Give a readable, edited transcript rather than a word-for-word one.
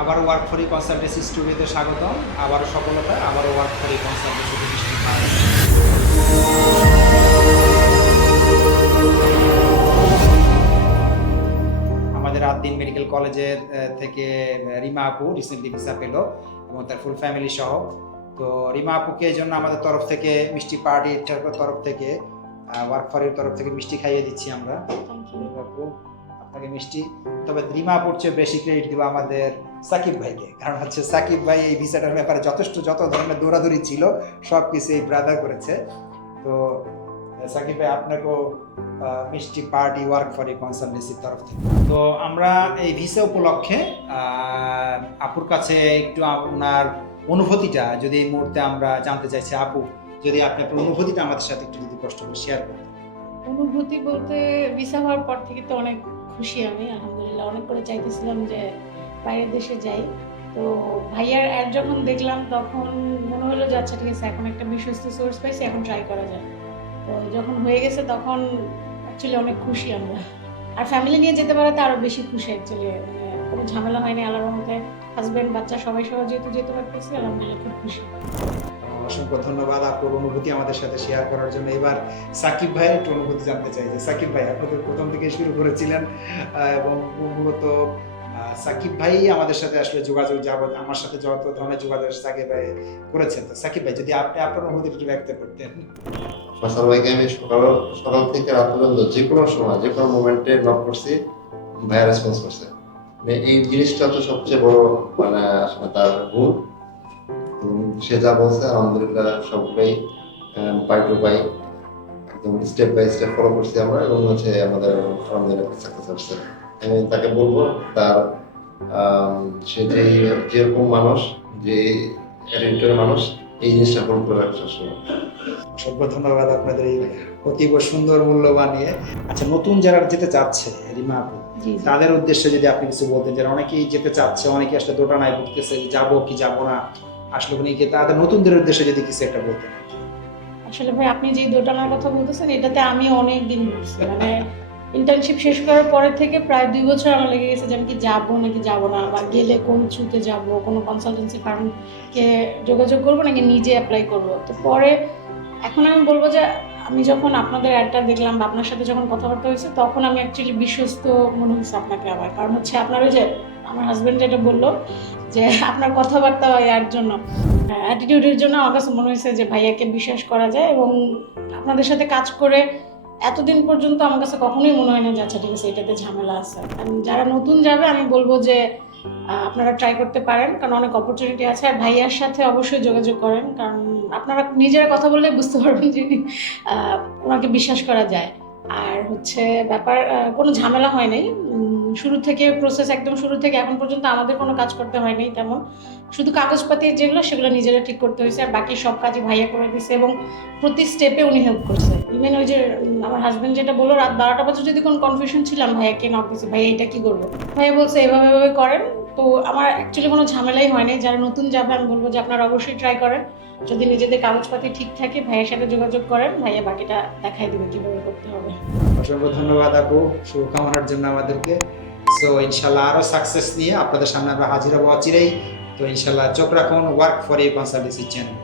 আবারও work for you consultancy স্টুডিওতে স্বাগতম। আবারও সফলতা, আবারও ওয়ার্ক ফর ইউ কনসালটেন্সি মিষ্টি পাওয়া। আমাদের আদ্দিন মেডিকেল কলেজের থেকে রিমা আপু রিসেন্টলি ভিসা পেল এবং তার ফুল ফ্যামিলি সহ। তো রিমা আপুকে এই জন্য আমাদের তরফ থেকে মিষ্টি পার্টির তরফ থেকে ওয়ার্ক ফর ইউর তরফ থেকে মিষ্টি খাইয়ে দিচ্ছি আমরা। আপু আপনাকে মিষ্টি, তবে রিমা আপুর চেয়ে বেশি ক্রেডিট দিব আমাদের সাকিব ভাইকে, কারণ হচ্ছে সাকিব ভাই এই ভিসাটার ব্যাপারে যত ধরনের দৌড়াদৌড়ি ছিল সব কিছু এই ব্রাদার করেছে। তো সাকিব ভাই আপনাকেও মিষ্টি পার্টি ওয়ার্ক ফর ইউ কনসালটেন্সির তরফ থেকে। তো আমরা এই ভিসা উপলক্ষে আপুর কাছে একটু ওনার অনুভূতিটা যদি এই মুহূর্তে আমরা জানতে চাইছি। আপু, যদি আপনি আপনার অনুভূতিটা আমাদের সাথে একটু যদি কষ্ট করে শেয়ার করতেন। অনুভূতি বলতে ভিসা হওয়ার পর থেকে তো অনেক খুশি আমি, আলহামদুলিল্লাহ। অনেক করে চাইতেছিলাম যে বাইরের দেশে যাই। তো ভাইয়ার অ্যাড যখন দেখলাম তখন মনে হলো যে আচ্ছা ঠিক আছে, এখন একটা বিশ্বস্ত সোর্স পাইছি, এখন ট্রাই করা যায়। তো যখন হয়ে গেছে তখন অ্যাকচুয়ালি অনেক খুশি আমরা। আর ফ্যামিলি নিয়ে যেতে পারাতে আরও বেশি খুশি অ্যাকচুয়ালি। মানে কোনো ঝামেলা হয়নি, আল্লাহর রহমতে হাজব্যান্ড বাচ্চা সবাই সহ যেহেতু যেতে পারতেছি, আলহামদুলিল্লাহ খুব খুশি। অসংখ্য ধন্যবাদ আপুর অনুভূতি আমাদের সাথে শেয়ার করার জন্য। এবার সাকিব ভাইয়ের একটু অনুভূতি জানতে চাই যে সাকিব ভাই আপনাদের প্রথম থেকে শুরু করেছিলেন এবং মূলত সাকিব ভাই আমাদের সাথে আসলে যোগাযোগ আমার সাথে যত ধরনের যোগাযোগ সাকিব ভাই করেছেন। তো সাকিব ভাই যদি আপনি আপনার অনুভূতি একটু ব্যক্ত করতেন। ফয়সাল ভাইকে আমি সকাল থেকে রাত পর্যন্ত যে কোনো সময় যে কোনো মোমেন্টে নক করছি, ভাইয়া রেসপন্স করছে। মানে এই জিনিসটা হচ্ছে সবচেয়ে বড় মানে আসলে তার গুণ। সে যা বলছে আলহামদুলিল্লাহ সবটাই পাই টু পাই একদম স্টেপ বাই স্টেপ ফলো করছি আমরা, এবং হচ্ছে আমাদের আলহামদুলিল্লাহ সাকসেস হচ্ছে। আমি তাকে বলবো তার সে যেরকম মানুষ, যে অ্যাটিটিউডের মানুষ, এই জিনিসটা ফলো করে রাখছে। অসংখ্য ধন্যবাদ আপনাদের এই অতীব সুন্দর মূল্যবান নিয়ে। আচ্ছা, নতুন যারা যেতে চাচ্ছে রিমা আপু, তাদের উদ্দেশ্যে যদি আপনি কিছু বলতেন, যারা অনেকেই যেতে চাচ্ছে, অনেকে আসলে দোটানায় ভুগতেছে যাবো কি যাবো না, আসলে উনি কি তাদের নতুনদের উদ্দেশ্যে যদি কিছু একটা বলতেন। আসলে ভাই আপনি যে দোটানার কথা বলতেছেন এটাতে আমি অনেক দিন ঘুরছি। মানে ইন্টার্নশিপ শেষ করার পরে থেকে প্রায় 2 বছর আমার লেগে গেছে যে আমি কি যাবো নাকি যাবো না, বা গেলে কোন থ্রুতে যাবো, কোনো কনসালটেন্সি ফার্মকে যোগাযোগ করবো নাকি নিজে অ্যাপ্লাই করবো। তো পরে এখন আমি বলবো যে আমি যখন আপনাদের অ্যাডটা দেখলাম বা আপনার সাথে যখন কথাবার্তা হয়েছে তখন আমি অ্যাকচুয়ালি বিশ্বস্ত মনে হয়েছে আপনাকে আবার। কারণ হচ্ছে আপনার ওই যে আমার হাজব্যান্ড যেটা বললো যে আপনার কথাবার্তা এর জন্য, অ্যাটিটিউডের জন্য আমার কাছে মনে হয়েছে যে ভাইয়াকে বিশ্বাস করা যায়। এবং আপনাদের সাথে কাজ করে এতদিন পর্যন্ত আমার কাছে কখনোই মনে হয় না যে আচ্ছা ঠিক আছে এটাতে ঝামেলা আছে। যারা নতুন যাবে আমি বলবো যে আপনারা ট্রাই করতে পারেন, কারণ অনেক অপরচুনিটি আছে। আর ভাইয়ার সাথে অবশ্যই যোগাযোগ করেন, কারণ আপনারা নিজেরা কথা বললে বুঝতে পারবেন যে ওনাকে বিশ্বাস করা যায়। আর হচ্ছে ব্যাপার কোনো ঝামেলা হয় নাই শুরু থেকে, প্রসেস একদম শুরু থেকে এখন পর্যন্ত আমাদের কোনো কাজ করতে হয়নি তেমন। শুধু কাগজপাতি যেগুলো সেগুলো নিজেরা ঠিক করতে হয়েছে, আর বাকি সব কাজই ভাইয়া করে দিয়েছে এবং প্রতি স্টেপে উনি হেল্প করছে। ইভেন ওই যে আমার হাজব্যান্ড যেটা বললো রাত 12টা বাজে যদি কোনো কনফিউশন ছিলাম, ভাইয়াকে নক দিয়েছে, ভাইয়া এটা কী করবো, ভাইয়া বলছে এভাবে এভাবে করেন। তো আমার অ্যাকচুয়ালি কোনো ঝামেলাই হয়নি। যারা নতুন যাবে আমি বলবো যে আপনারা অবশ্যই ট্রাই করেন। যদি নিজেদের কাগজপাতি ঠিক থাকে ভাইয়ের সাথে যোগাযোগ করেন, ভাইয়া বাকিটা দেখাই দেবে কীভাবে করতে হবে। অসংখ্য ধন্যবাদ আপু শুভকামনার জন্য আমাদেরকে। সো ইনশাল্লাহ আরও সাকসেস নিয়ে আপনাদের সামনে আমরা হাজির হবো অচিরেই। তো ইনশাল্লাহ চোখ রাখুন work for you consultancy channel.